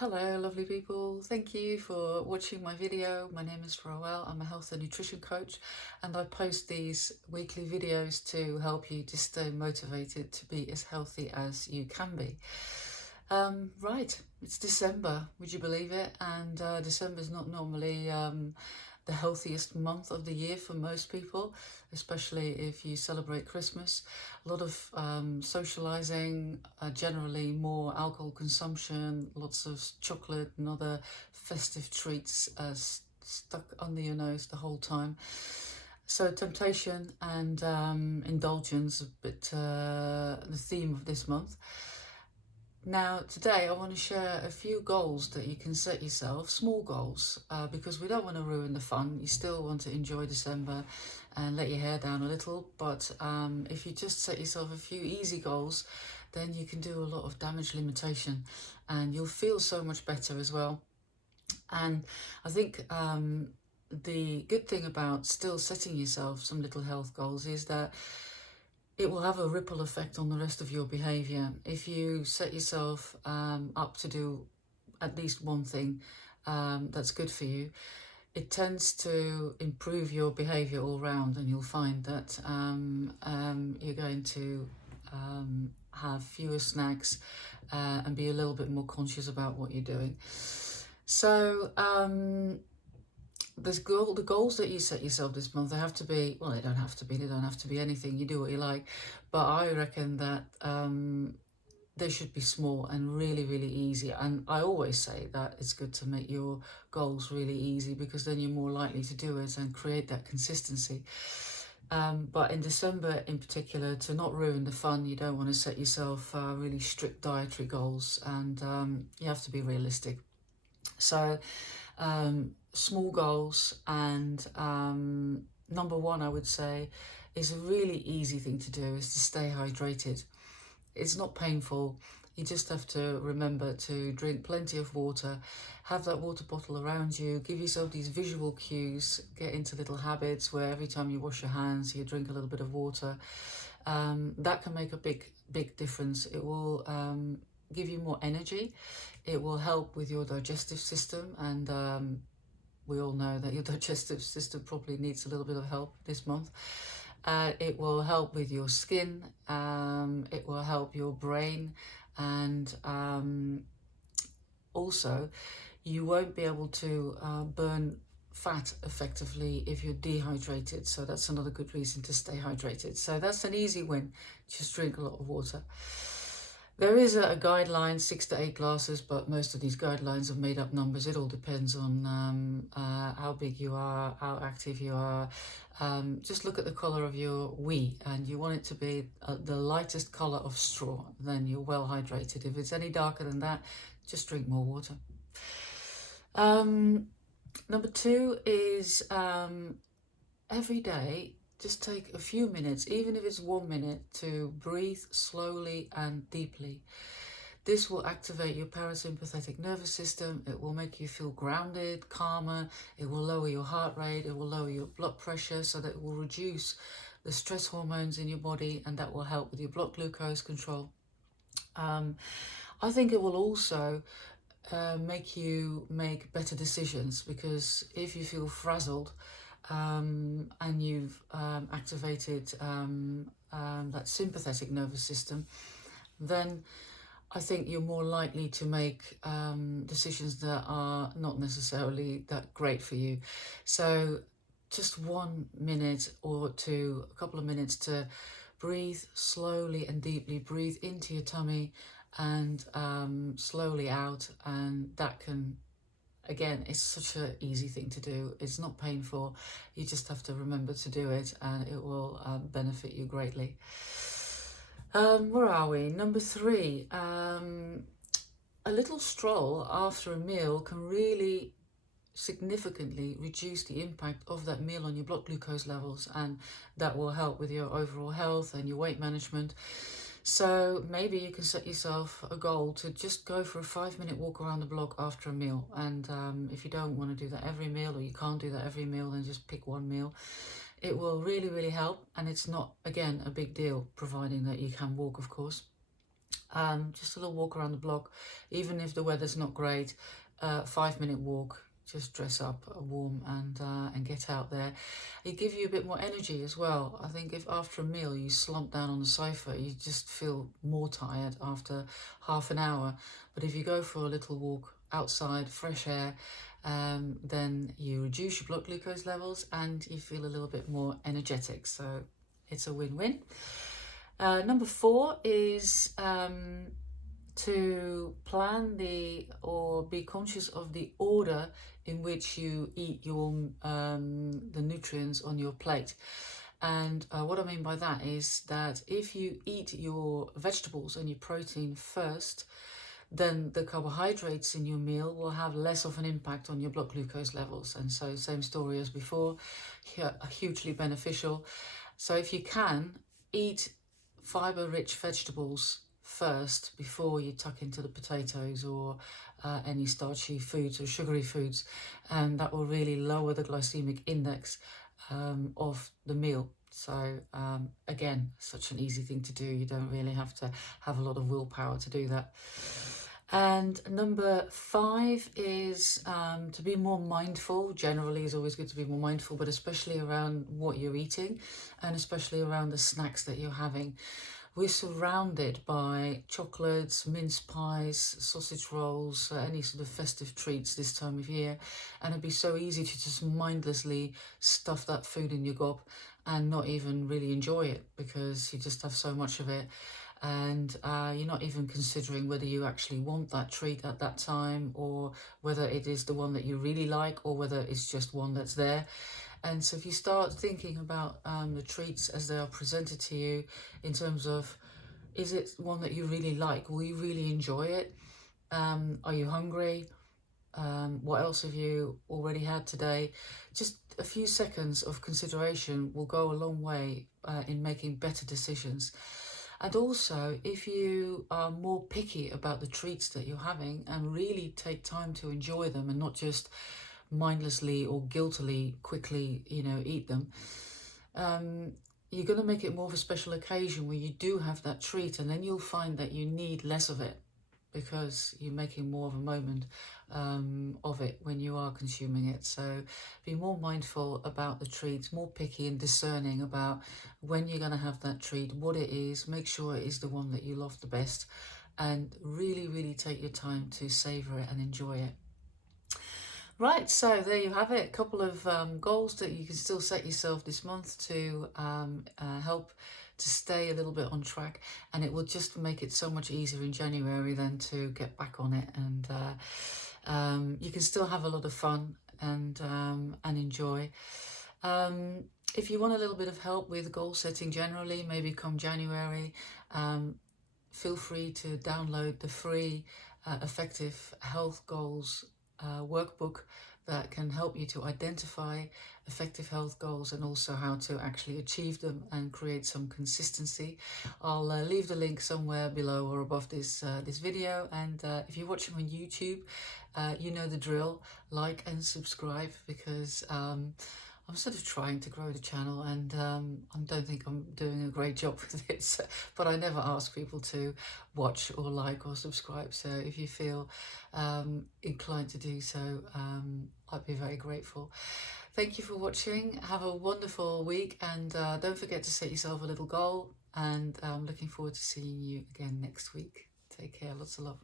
Hello lovely people, thank you for watching my video. My name is Roel, I'm a health and nutrition coach, and I post these weekly videos to help you to stay motivated to be as healthy as you can be. Right, it's December, would you believe it? And December is not normally the healthiest month of the year for most people, especially if you celebrate Christmas. A lot of socializing, generally more alcohol consumption, lots of chocolate and other festive treats stuck under your nose the whole time. So temptation and indulgence, a bit the theme of this month. Now, today I want to share a few goals that you can set yourself, small goals, because we don't want to ruin the fun. You still want to enjoy December and let your hair down a little, but if you just set yourself a few easy goals, then you can do a lot of damage limitation and you'll feel so much better as well. And I think the good thing about still setting yourself some little health goals is that it will have a ripple effect on the rest of your behavior. If you set yourself up to do at least one thing that's good for you, it tends to improve your behavior all round, and you'll find that you're going to have fewer snacks and be a little bit more conscious about what you're doing. So the goals that you set yourself this month, they have to be, well, they don't have to be anything. You do what you like, but I reckon that they should be small and really, really easy. And I always say that it's good to make your goals really easy, because then you're more likely to do it and create that consistency. But in December in particular, to not ruin the fun, you don't want to set yourself really strict dietary goals, and you have to be realistic. So small goals, and number one, I would say, is a really easy thing to do, is to stay hydrated. It's not painful. You just have to remember to drink plenty of water, have that water bottle around you, give yourself these visual cues, get into little habits where every time you wash your hands, you drink a little bit of water. That can make a big difference. It will give you more energy. It will help with your digestive system, and we all know that your digestive system probably needs a little bit of help this month. It will help with your skin, it will help your brain, and also you won't be able to burn fat effectively if you're dehydrated. So that's another good reason to stay hydrated. So that's an easy win. Just drink a lot of water. There is a guideline, 6 to 8 glasses, but most of these guidelines are made up numbers. It all depends on how big you are, how active you are. Just look at the colour of your wee, and you want it to be the lightest colour of straw, then you're well hydrated. If it's any darker than that, just drink more water. Number two is every day, just take a few minutes, even if it's 1 minute, to breathe slowly and deeply. This will activate your parasympathetic nervous system. It will make you feel grounded, calmer. It will lower your heart rate. It will lower your blood pressure, so that it will reduce the stress hormones in your body, and that will help with your blood glucose control. I think it will also make you make better decisions, because if you feel frazzled, and you've activated that sympathetic nervous system, then I think you're more likely to make decisions that are not necessarily that great for you. So just 1 minute or two, a couple of minutes, to breathe slowly and deeply. Breathe into your tummy and slowly out, and that can, again, it's such an easy thing to do. It's not painful. You just have to remember to do it, and it will benefit you greatly. Where are we? Number three, a little stroll after a meal can really significantly reduce the impact of that meal on your blood glucose levels, and that will help with your overall health and your weight management. So maybe you can set yourself a goal to just go for a 5-minute walk around the block after a meal. And if you don't want to do that every meal, or you can't do that every meal, then just pick one meal. It will really, really help. And it's not, again, a big deal, providing that you can walk, of course. Just a little walk around the block, even if the weather's not great. 5-minute walk. Just dress up warm and get out there. It gives you a bit more energy as well. I think if after a meal you slump down on the sofa, you just feel more tired after half an hour. But if you go for a little walk outside, fresh air, then you reduce your blood glucose levels and you feel a little bit more energetic. So it's a win-win. Number 4 is to plan or be conscious of the order in which you eat your the nutrients on your plate. And what I mean by that is that if you eat your vegetables and your protein first, then the carbohydrates in your meal will have less of an impact on your blood glucose levels. And so same story as before, hugely beneficial. So if you can, eat fiber-rich vegetables first before you tuck into the potatoes or any starchy foods or sugary foods, and that will really lower the glycemic index of the meal. So again, such an easy thing to do. You don't really have to have a lot of willpower to do that. And number 5 is to be more mindful. Generally, it's always good to be more mindful, but especially around what you're eating and especially around the snacks that you're having. We're surrounded by chocolates, mince pies, sausage rolls, any sort of festive treats this time of year. And it'd be so easy to just mindlessly stuff that food in your gob and not even really enjoy it because you just have so much of it. And you're not even considering whether you actually want that treat at that time or whether it is the one that you really like or whether it's just one that's there. And so if you start thinking about the treats as they are presented to you in terms of, is it one that you really like? Will you really enjoy it? Are you hungry? What else have you already had today? Just a few seconds of consideration will go a long way in making better decisions. And also, if you are more picky about the treats that you're having and really take time to enjoy them and not just mindlessly or guiltily quickly, eat them, you're going to make it more of a special occasion where you do have that treat, and then you'll find that you need less of it because you're making more of a moment of it when you are consuming it. So be more mindful about the treats, more picky and discerning about when you're going to have that treat, what it is, make sure it is the one that you love the best, and really, really take your time to savour it and enjoy it. Right, so there you have it, a couple of goals that you can still set yourself this month to help to stay a little bit on track, and it will just make it so much easier in January then to get back on it, and you can still have a lot of fun and enjoy. If you want a little bit of help with goal setting generally, maybe come January, feel free to download the free Effective Health Goals workbook that can help you to identify effective health goals and also how to actually achieve them and create some consistency. I'll leave the link somewhere below or above this video, and if you're watching on YouTube, you know the drill. Like and subscribe, because I'm sort of trying to grow the channel, and I don't think I'm doing a great job with it, but I never ask people to watch or like or subscribe. So if you feel inclined to do so, I'd be very grateful. Thank you for watching. Have a wonderful week, and don't forget to set yourself a little goal, and I'm looking forward to seeing you again next week. Take care. Lots of love.